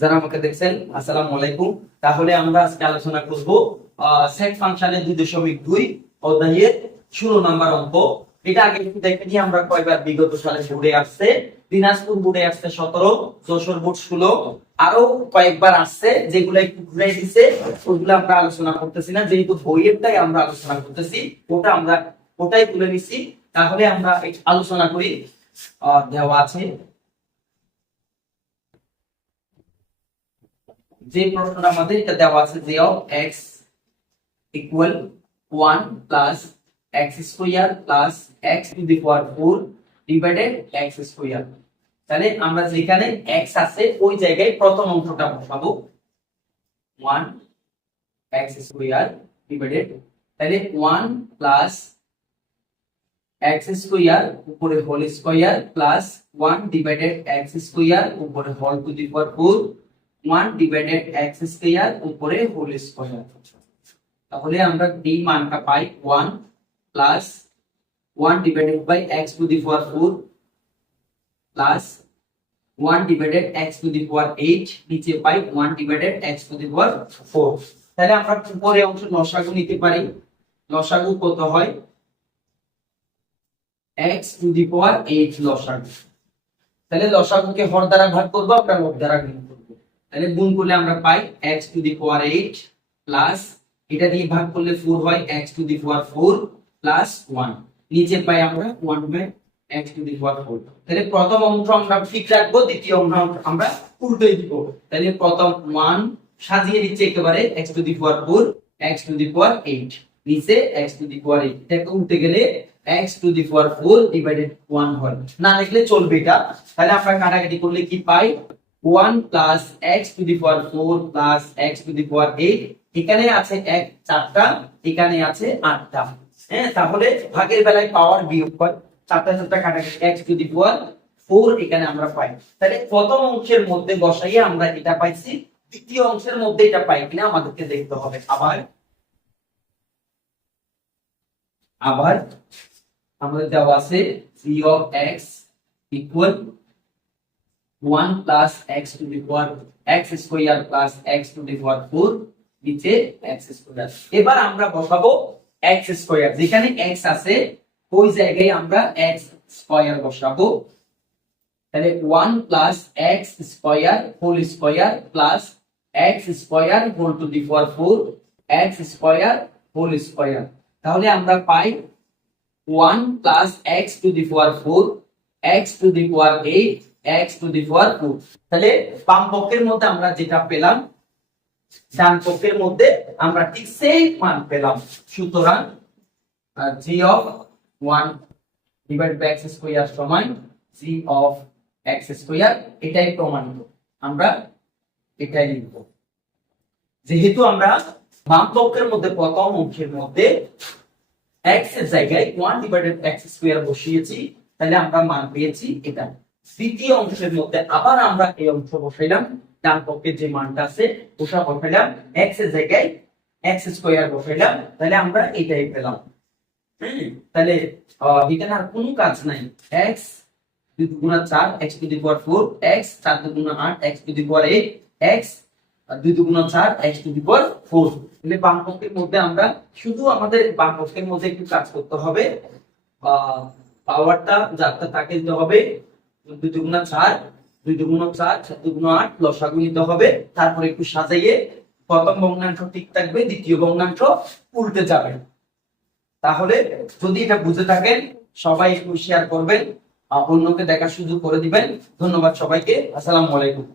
যারা আমাকে দেখছেন আসসালামু আলাইকুম। তাহলে আমরা আজকে আলোচনা করব সেট ফাংশনের 2.2 অধ্যায়ের 16 নাম্বার অঙ্ক। এটা আগে একটু দেখে নিই আমরা কয়বার বিগত সালে বোর্ডে আসছে। দিনাজপুর বোর্ডে আসছে 17, যশোর বোর্ড 16, আরো কয়েকবার আসছে যেগুলো একটু ঘুরে দিছে, ওগুলো আমরা আলোচনা করতেছি না, যেহেতু বইয়েরটাই আমরা আলোচনা করতেছি, ওটাই তুলে নিছি। তাহলে আমরা আলোচনা করি। দেওয়া আছে যে প্রশ্নটা আমাদের এটা দেওয়া আছে যে of x equal 1 plus x square plus x to the power 4 divided x square. তাহলে আমরা যেখানে x আছে ওই জায়গায় প্রথম অংশটা বসাবো 1 x স্কয়ার ডিভাইডেড, তাহলে 1 প্লাস x স্কয়ার উপরে whole square plus 1 divided x square উপরে whole to the power 4 1 divided x square উপরে হোল স্কয়ার। তাহলে আমরা d মানটা পাই 1 plus 1 divided by x to the power 4 plus 1 divided x to the power 8, নিচে পাই 1 divided x to the power 4। তাহলে আমরা উপরে অংশ লসাগু নিতে পারি। লসাগু কত হয়? x টু দি পাওয়ার 8 লসাগু। তাহলে লসাগুকে হর দ্বারা ভাগ করব, আমরা লব দ্বারা গুণ করব। তাহলে গুণ করলে আমরা পাই x to the power 8 plus এটা দিয়ে ভাগ করলে 4 হয় x to the power 4 plus 1, নিচে পাই আমরা 1 by x to the power 4। তাহলে প্রথম অংশ আমরা ঠিক রাখবো, দ্বিতীয় অংশ আমরা উল্টোই দিব। তাহলে প্রথম 1 সাজিয়ে দিচ্ছি একেবারে x to the power 4 x to the power 8, নিচে x টু দি পাওয়ার 8। এটাকে উল্টে গেলে x to the power 4 divided 1 হয়, না লিখলে চলবে এটা। তাহলে আমরা কাটাকাটি করলে কি পাই 1 plus x to the power 4 plus x to the power 8। এখানে আছে 1 4টা, এখানে আছে 8টা। হ্যাঁ, তাহলে ভাগের বেলায় পাওয়ার বিয়োগ হয়, 4টা 4টা কাটাকাটি x টু দি পাওয়ার 4 এখানে আমরা পাই। তাহলে প্রথম অংশের মধ্যে বসাইয়ে আমরা এটা পাইছি, দ্বিতীয় অংশের মধ্যে এটা পাই কিনা আমাদেরকে দেখতে হবে। আবার আমাদের দেওয়া আছে g of x equal 1 plus x to the power x square plus x to the power 4, নিচে x স্কয়ার। এবার আমরা বসাবো x স্কয়ার, যেখানে x আছে ওই জায়গায় আমরা x স্কয়ার বসাবো। তাহলে 1 plus x square whole square plus x square whole to the power 4 x square whole square. তাহলে আমরা পাই 1 plus x to the power 4 x to the power 8 x to the power 4। তাহলে বাম পক্ষের মধ্যে আমরা যেটা পেলাম ডান পক্ষের মধ্যে আমরা ঠিক সেই মান পেলাম। সুতরাং g of 1 divide by x square সমান g of x স্কয়ার, এটাই প্রমাণিত। আমরা এটাই লিখব। যেহেতু আমরা বাম পক্ষের মধ্যে প্রথম অংশের মধ্যে x এর জায়গায় 1 ডিভাইডেড x স্কয়ার বসিয়েছি, তাহলে আমরা মান পেয়েছি এটা। দ্বিতীয় অংশের মধ্যে আবার আমরা এই অংশ বসাইলাম, ডান পক্ষে যে মানটা আছে ওটা বসাইলাম, x এর জায়গায় x স্কয়ার বসাইলাম, তাহলে আমরা এটাই পেলাম। তাহলে এখানে আর কোনো কাজ নাই। x 2 গুণা 4 x to the power 4 x 4 গুণা 8 x to the power 8 x 2 গুণা 4 x টু দি পাওয়ার 4। তাহলে বাম পক্ষের মধ্যে আমরা শুধু আমাদের বাম পক্ষের মধ্যে একটু কাজ করতে হবে, পাওয়ারটা যাতে তাকে দিতে হবে 2 গুণা 4 2 গুণা 4 4 গুণা 8 লসাগু নিতে হবে। তারপরে একটু সাজাইয়ে প্রথম ভগ্নাংশ ঠিক থাকবে, দ্বিতীয় ভগ্নাংশ উল্টে যাবে। তাহলে যদি এটা বুঝে থাকেন সবাই একটু শেয়ার করবেন, অন্যকে দেখার সুযোগ করে দিবেন। ধন্যবাদ সবাইকে, আসসালামু আলাইকুম।